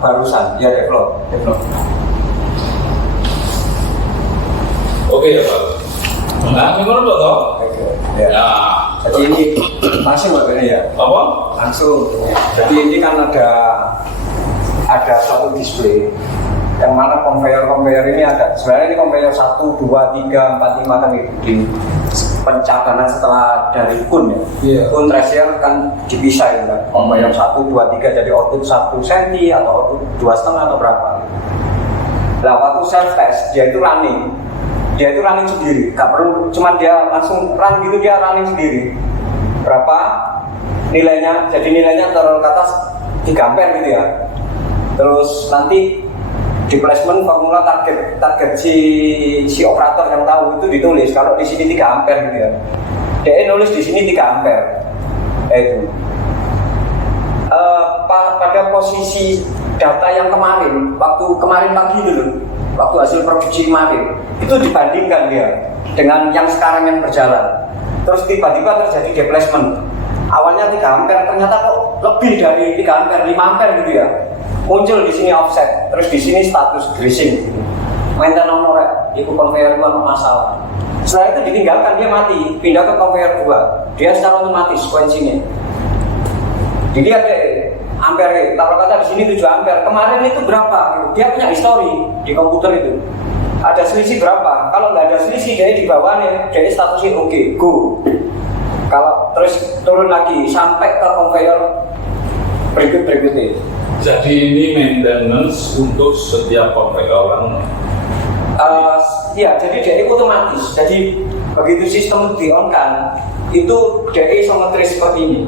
Barusan ya develop. Oke ya Pak. Nah, gimana Pak toh? Ya. Ya. Jadi ini langsung ini ya. Apa? Langsung. Jadi ini kan ada satu display yang mana conveyor ini ada. Sebenarnya ini conveyor 1, 2, 3, 4, 5 kan di pencabanan setelah dari kun ya. Iya. Kun tracer kan dipisah ya kan. Conveyor 1, 2, 3 jadi output 1 cm atau output 2,5 atau berapa. Nah waktu self test dia itu running sendiri, gak perlu, cuman dia langsung run gitu, dia running sendiri. Berapa nilainya? Jadi nilainya taruh ke atas 3 ampere gitu ya. Terus nanti di placement formula target si operator yang tahu itu ditulis. Kalau di sini 3 ampere gitu ya. Dia nulis di sini 3 ampere. Itu. Pada posisi data yang kemarin, waktu kemarin pagi dulu, waktu hasil produksi kemarin, itu dibandingkan dia dengan yang sekarang yang berjalan. Terus tiba-tiba terjadi deplacement. Awalnya 3 ampere, ternyata kok lebih dari 3 ampere, 5 ampere gitu ya. Muncul di sini offset, terus di sini status greasing. Maintenance nomor itu conveyor 1 masalah. Setelah itu ditinggalkan, dia mati, pindah ke conveyor 2. Dia secara otomatis sequencingnya. Dilihat ampere, taruh kata di sini 7 ampere. Kemarin itu berapa? Dia punya histori di komputer itu. Ada selisih berapa? Kalau nggak ada selisih, dia di bawahnya, dia statusnya oke, go. Kalau terus turun lagi sampai ke conveyor berikutnya. Jadi ini maintenance untuk setiap conveyor. Ya, jadi DE otomatis. Jadi begitu sistem di on kan, itu DE isometris seperti ini.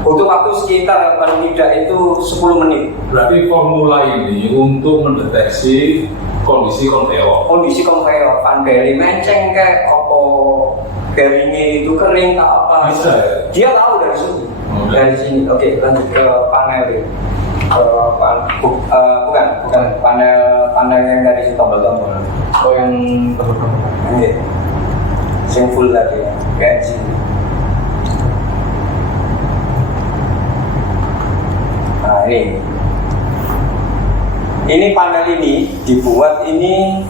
Butuh waktu sekitar paling tidak itu 10 menit. Berarti formula ini untuk mendeteksi kondisi conveyor. Kondisi conveyor, van bearing menceng kayak apa bearingnya itu kering tak apa. Bisa ya? Dia tahu dari sini. Dari sini. Oke, lanjut ke panel ini. Bukan panel yang dari si tombol-tombol. Oh yang Ini. Sing full tadi ya. Kayak sini. Nah ini panel ini dibuat ini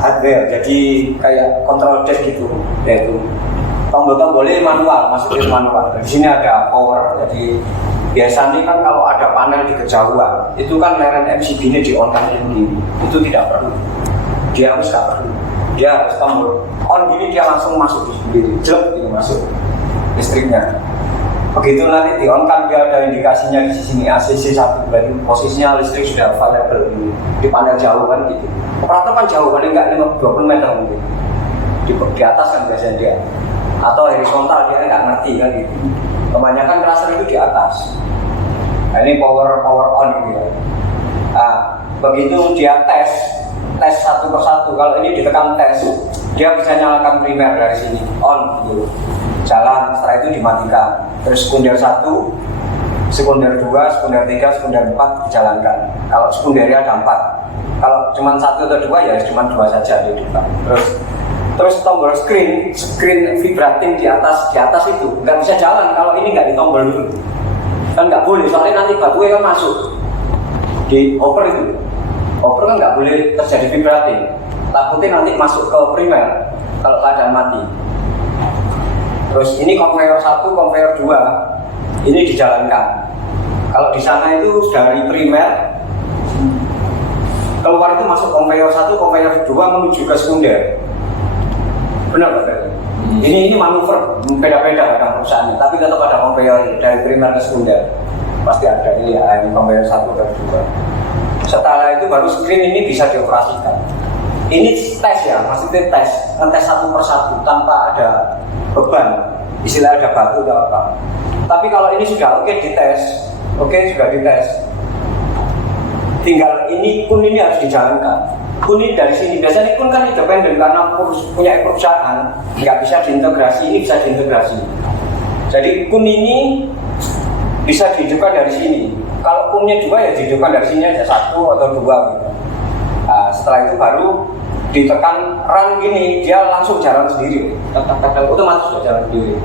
hardware, jadi kayak control desk gitu, yaitu tombol-tombolnya manual, maksudnya manual. Di sini ada power, jadi biasanya kan kalau ada panel di kejauhan, itu kan layar MCB-nya di-on-kan sendiri, itu tidak perlu. Dia harus nggak perlu, dia harus tombol on gini dia langsung masuk di sendiri, jelek ini masuk listriknya. Begitu nanti di-on-kan dia ada indikasinya di sini ACC 1, berarti posisinya listrik sudah available di panel jauh kan gitu. Operator kan jauh, paling nggak 20 meter mungkin. Di atas kan biasanya dia. Atau horizontal dia nggak ngerti kan gitu. Kebanyakan tracer itu di atas. Nah, ini power on gitu ya. Nah, begitu dia tes satu persatu. Kalau ini ditekan tes, dia bisa nyalakan primer dari sini on gitu. Jalan, setelah itu dimatikan. Terus sekunder 1, sekunder 2, sekunder 3, sekunder 4 dijalankan. Kalau sekundernya ada 4. Kalau cuma 1 atau 2 ya cuma 2 saja di depan. Terus tombol screen vibrating di atas itu nggak bisa jalan kalau ini nggak ditombol dulu. Kan nggak boleh, soalnya nanti batunya kan masuk di over itu. Over kan nggak boleh terjadi vibrating. Takutnya nanti masuk ke primer kalau keadaan mati. Terus ini conveyor 1, conveyor 2 ini dijalankan. Kalau di sana itu dari primer keluar itu masuk conveyor 1, conveyor 2 menuju ke sekunder. Benar Pak? Ini manuver beda-beda ada perusahaannya, tapi tetap ada conveyor dari primer ke sekunder. Pasti ada ini ya, ini conveyor 1 dan 2. Setelah itu baru screen ini bisa dioperasikan. Ini tes ya, maksudnya tes satu persatu tanpa ada beban, istilah ada batu atau apa. Tapi kalau ini sudah oke dites, sudah dites. Tinggal ini kun ini harus dijalankan. Kun ini dari sini, biasanya kun kan independen karena punya perusahaan, nggak bisa diintegrasi, ini bisa diintegrasi. Jadi kun ini bisa dihidupkan dari sini. Kalau kunnya 2 ya dihidupkan dari sini aja 1 atau 2 gitu. Nah, setelah itu baru ditekan run gini, dia langsung jalan sendiri, otomatis sudah jalan sendiri.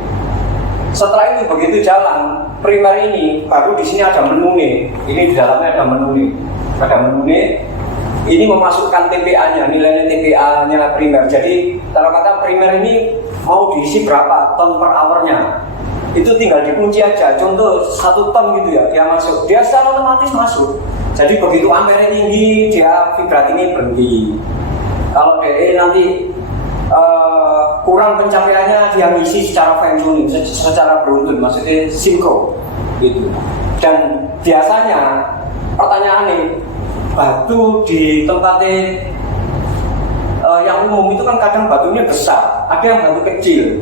Setelah itu begitu jalan primer ini, baru di sini ada menu nih. Ini di dalamnya ada menu nih. Ada menu nih. Ini memasukkan TPA-nya, nilainya TPA-nya primer. Jadi kalau kata primer ini mau diisi berapa ton per hour-nya, itu tinggal dikunci aja. Contoh 1 ton gitu ya, dia masuk. Dia secara otomatis masuk. Jadi begitu ampere tinggi, dia vibrat ini berhenti. Kalau DE nanti kurang pencapaiannya, dia ngisi secara fine tuning, secara beruntun, maksudnya sinkro gitu. Dan biasanya pertanyaan nih, batu di tempatnya yang umum itu kan kadang batunya besar, ada yang batu kecil,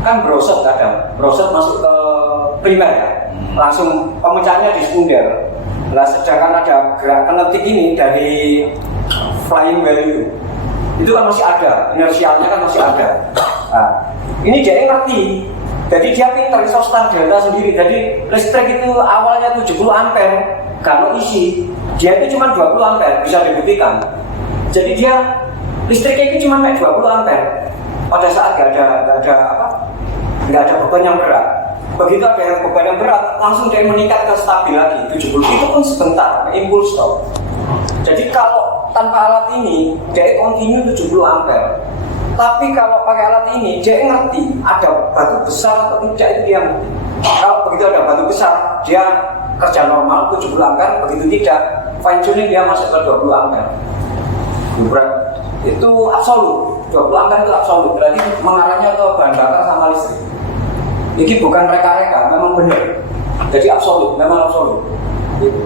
kan brosot kadang, brosot masuk ke primer ya, langsung pemecahannya di sekunder. Nah sedangkan ada gerak kinetik ini dari flying value itu kan masih ada, inersialnya kan masih ada. Nah, ini dia ngerti, jadi dia pinter isostar delta sendiri. Jadi listrik itu awalnya 70 ampere, kalau isi dia itu cuma 20 ampere, bisa dibuktikan. Jadi dia listriknya itu cuma 20 ampere. Pada saat nggak ada beban yang berat. Begitu ada yang beban yang berat, langsung dia meningkat ke stabil lagi 70. Itu pun sebentar, impuls stop. Jadi kalau tanpa alat ini, dia continue 70 ampere. Tapi kalau pakai alat ini, dia ngerti ada batu besar atau tidak, itu dia ngerti. Kalau begitu ada batu besar, dia kerja normal 70 ampere. Begitu tidak, fine tuning dia masuk ke 20 ampere. Itu absolut, 20 ampere itu absolut. Berarti mengarahnya ke bahan bakar sama listrik. Ini bukan reka-reka, memang benar. Jadi absolut, memang absolut. Gitu.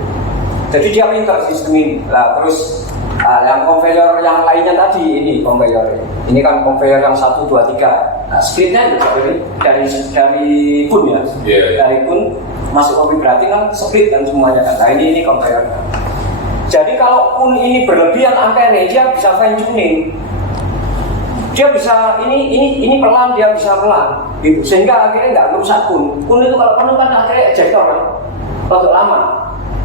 Jadi dia pintar sistem ini. Nah, terus yang conveyor yang lainnya tadi ini conveyor. Ini kan conveyor yang 1, 2, 3. Nah, splitnya juga dari pun ya. Dari pun masuk ke vibrati kan split kan semuanya kan. Nah, ini conveyor. Jadi kalau pun ini berlebihan ampere, dia bisa fine tuning. Dia bisa ini pelan, dia bisa pelan gitu. Sehingga akhirnya nggak merusak pun. Pun itu kalau penuh kan akhirnya ejector kan. Waktu lama.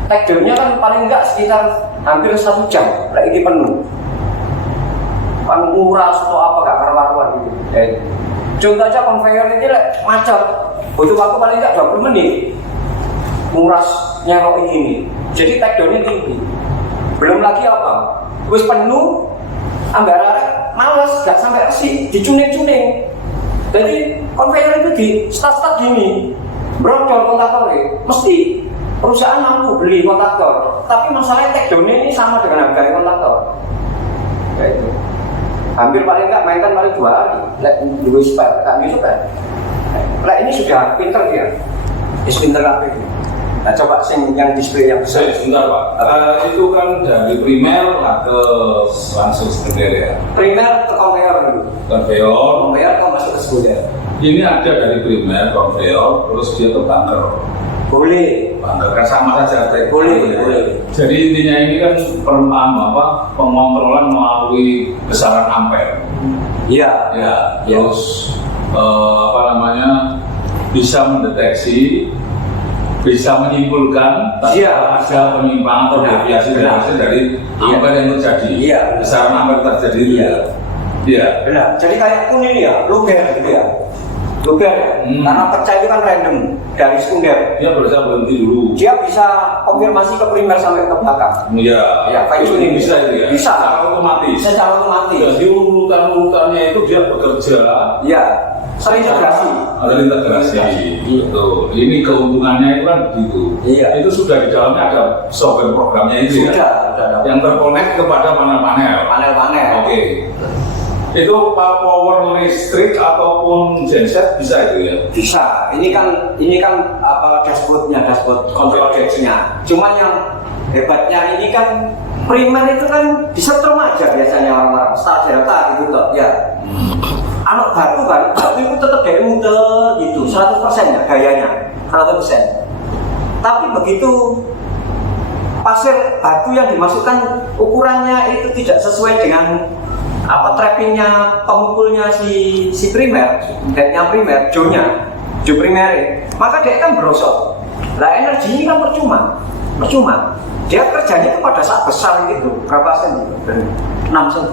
Take-down-nya kan paling enggak sekitar hampir 1 jam, ini penuh. Kan nguras atau apa gak karuan gitu. Contoh aja conveyor ini macet, butuh waktu paling enggak 20 menit. Nguras nyerok ini. Jadi take-down-nya tinggi. Belum lagi apa? Wis penuh, ambara males, gak sampai resik, dicuning-cuning. Jadi conveyor itu di start-start gini, brodol kontaktornya, mesti perusahaan mampu beli kontaktor, tapi masalahnya take-down-nya ini sama dengan harga kontaktor. Kayak itu. Hampir paling enggak mainkan paling 2 hari. Dulu spare, tak gitu kan. Ini sudah pinter dia. Pinter apa itu? Nah coba yang display yang besar. Sebentar Pak. Itu kan dari primer ke langsung sekunder ya. Primer ke conveyor dulu. Conveyor kan masuk ke sekunder. Ini ada dari primer, conveyor, terus dia ke bunker. Boleh, kan sama saja. Boleh. Jadi intinya ini kan pengontrolan melalui besaran ampere. Iya. Ya, terus bisa mendeteksi, bisa menyimpulkan ada penyimpangan atau deviasi dari ampere yang terjadi. Iya. Besaran ampere terjadi. Iya. Benar. Jadi kayak pun ini ya, luber gitu ya. Luber ya, karena pecah itu kan random dari sekunder. Dia berusaha berhenti dulu. Dia bisa konfirmasi ke primer sampai ke belakang. Iya, fine tuning bisa itu ya. Bisa. Secara otomatis. Jadi urutan-urutannya itu dia bekerja. Iya. Terintegrasi. Betul. Ini keuntungannya itu kan begitu. Iya. Itu sudah di dalamnya ada software programnya itu sudah, ya. Yang terkonek kepada panel-panel. Panel-panel. Oke. Itu power listrik ataupun genset bisa itu ya? Bisa. Ini kan dashboardnya, dashboard control box-nya. Cuma yang hebatnya ini kan primer itu kan disetrum aja biasanya orang-orang start delta gitu toh ya. Anak batu itu tetap dari muter gitu 100% ya gayanya 100%. Tapi begitu pasir batu yang dimasukkan ukurannya itu tidak sesuai dengan trappingnya, pemukulnya si primer, deadnya primer, jo primer, maka dia kan berosot. Lah energi ini kan percuma. Dia kerjanya itu pada saat besar gitu, berapa sen? 6 sen.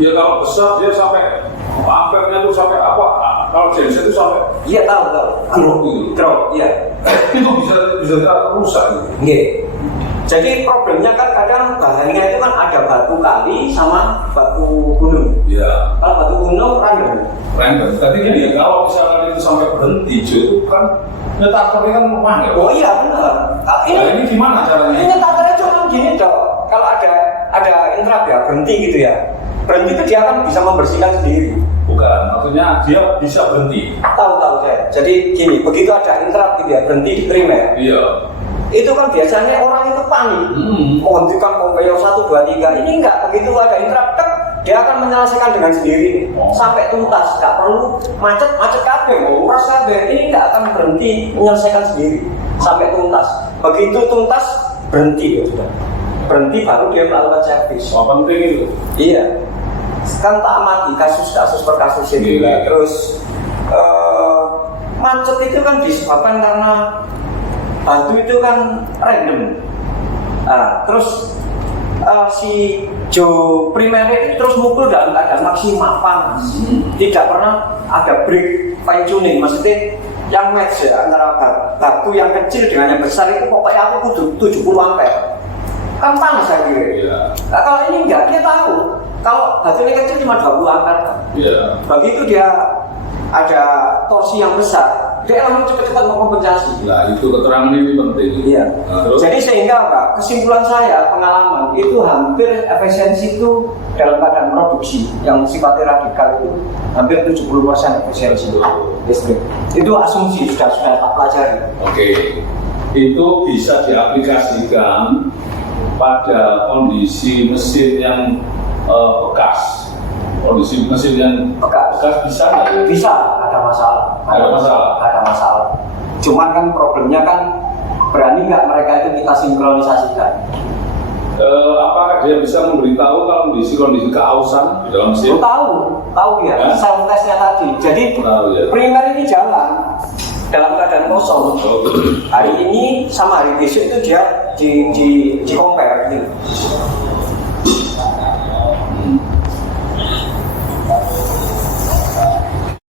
Ya kalau besar dia sampai ampernya itu sampai apa? Kalau genset itu sampai Iya tahu. drop gitu. Drop, iya. Itu bisa rusak gitu. Iya. Jadi problemnya kan kadang bahannya itu kan ada batu kali sama batu gunung. Iya. Kalau batu gunung random. Tapi gini ya, kalau misalkan itu sampai berhenti, itu kan nyetaknya kan rumah ya. Oh iya benar. Ini gimana caranya? Ini nyetaknya cuma gini dong. Kalau ada interrupt ya berhenti gitu ya. Berhenti itu dia kan bisa membersihkan sendiri. Bukan, maksudnya dia bisa berhenti. Tahu saya. Jadi gini, begitu ada interrupt gitu ya, berhenti di primer. Iya. Itu kan biasanya orang itu panik, menghentikan konveyor 1, 2, 3. Ini enggak, begitu ada interrupt, dia akan menyelesaikan dengan sendiri sampai tuntas, nggak perlu macet kabeh, mau uras kabeh. Ini nggak akan berhenti, menyelesaikan sendiri sampai tuntas. Begitu tuntas berhenti ya sudah. Berhenti baru dia melakukan servis. Oh, penting itu. Iya. Kan tak amati kasus-kasus per kasus itu. Iya. Terus macet itu kan disebabkan karena batu itu kan random. Nah, terus si Joe primer itu terus mukul dalam keadaan maksimal panas. Tidak pernah ada break fine tuning, maksudnya yang match ya antara batu yang kecil dengan yang besar itu pokoknya aku kudu 70 ampere. Kan panas saya kira. Iya. Nah, kalau ini enggak, dia tahu kalau batunya kecil cuma 20 ampere. Iya. Begitu dia ada torsi yang besar, dia langsung cepat-cepat mengkompensasi. Nah, itu keterangan ini penting. Iya. Nah, terus? Jadi sehingga apa? Kesimpulan saya, pengalaman itu hampir efisiensi itu dalam keadaan produksi yang sifatnya radikal itu hampir 70% efisiensi listrik. Itu asumsi sudah tak pelajari. Oke. Itu bisa diaplikasikan pada kondisi mesin yang bekas. Kondisi mesin yang bekas bisa nggak? Bisa, ada masalah. Ada masalah. Cuman kan problemnya kan berani nggak mereka itu kita sinkronisasikan. Apakah dia bisa memberitahu kalau kondisi keausan di dalam mesin? Tahu dia. Ya? Self testnya tadi. Jadi Ya. primer ini jalan dalam keadaan kosong. Hari ini sama hari besok itu dia di compare gitu.